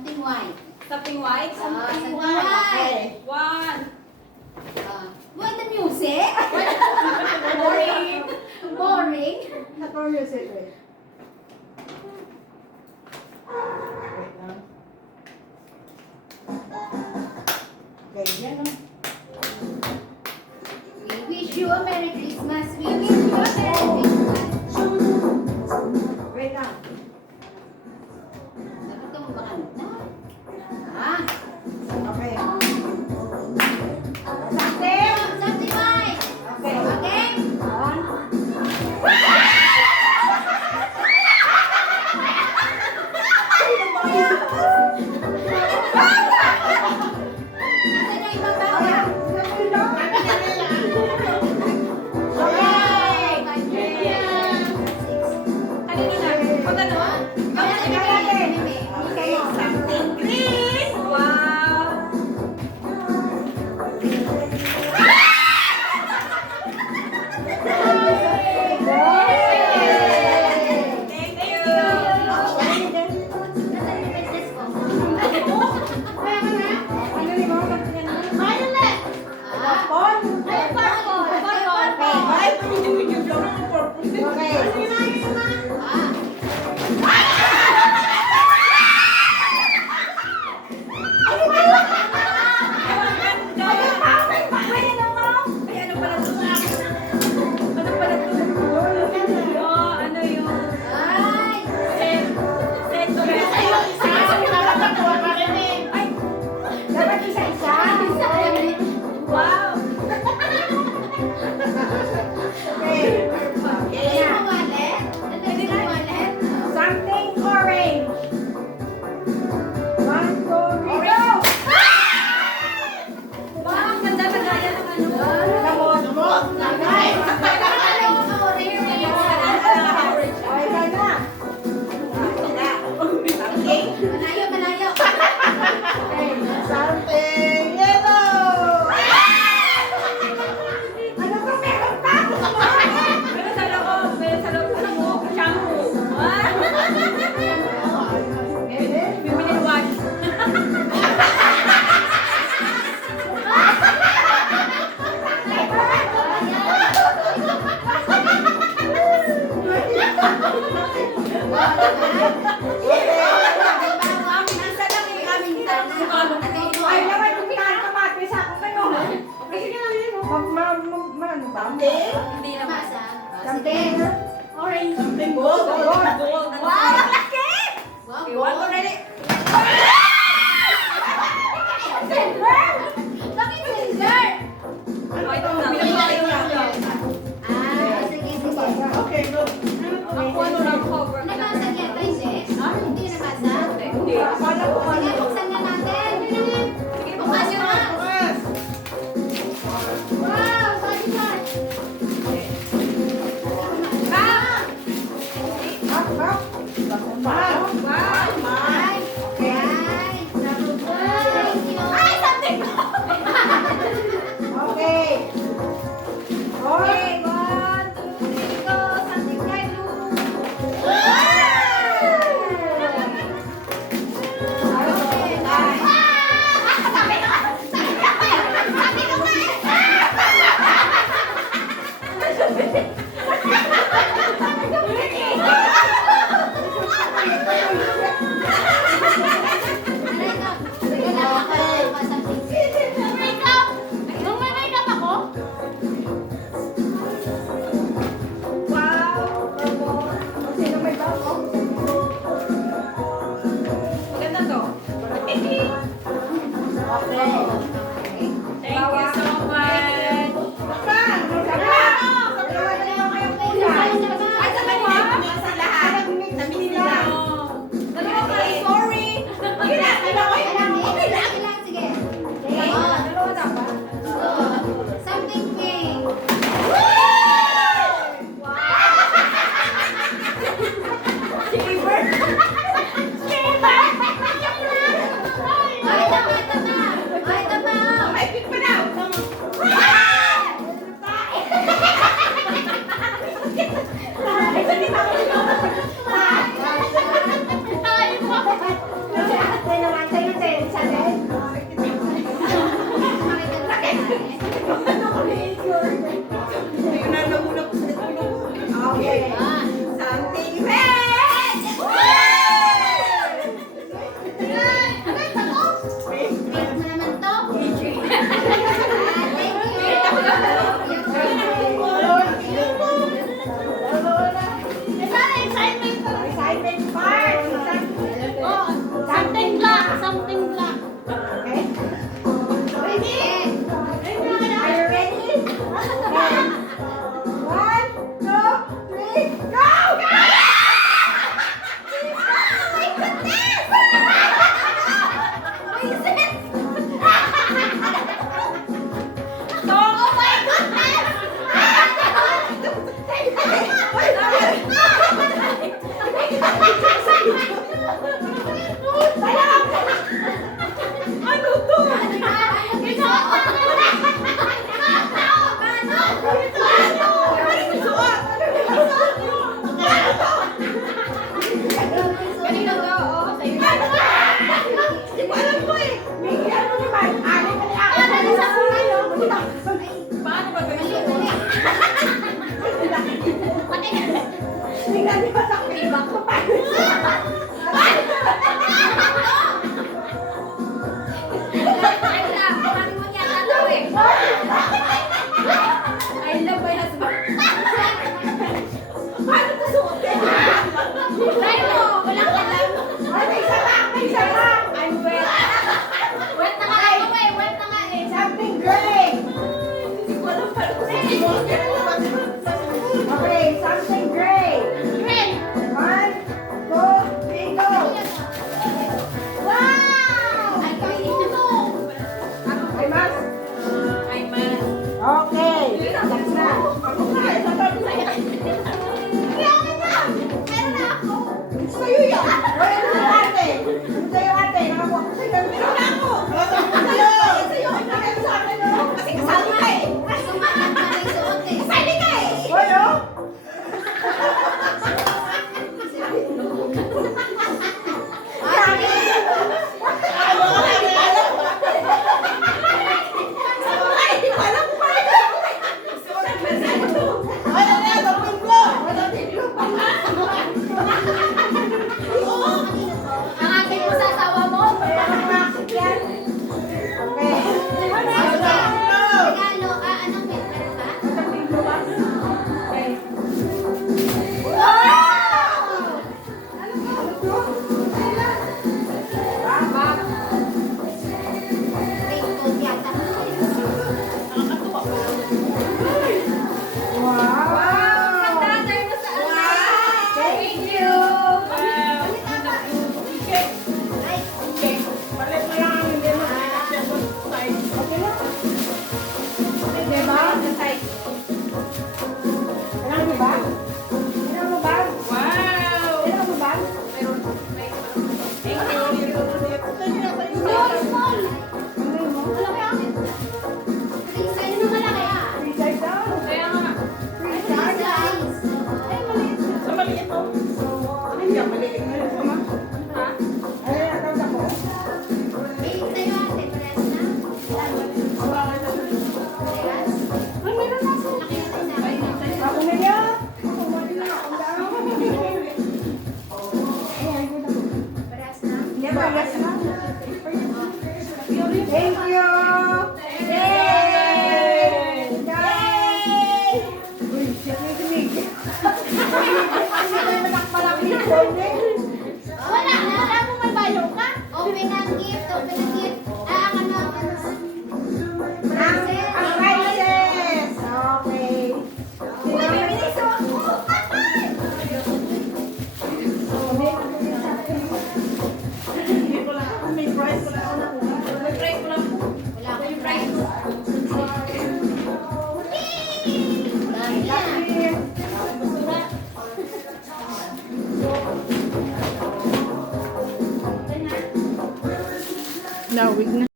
Something white. Something white? Something white. One. What the music? Boring. Boring. Not for music, wait. Wait lang. Ganyan, no? We wish you a Merry Christmas. We wish you a Merry Christmas. Wait lang. Dapat kang makanta. Ah, Okay. something white. Okay. Okay? One. Asan yung ibang bata? Kanino na? Pag ano? Something green. Wow. Thank you. Bigas na. Thank you! Yay! Yay! Uy, sinig. Wala na. Wala mo may bayo ka. Open ang gift. Open ang gift. Ah, ano. Ang prizes! Okay. Uy, may biniso ako. May prize ko lang ako nakuha. May price ko lang. Wala ko yung prize. Dami yan. Nawig na.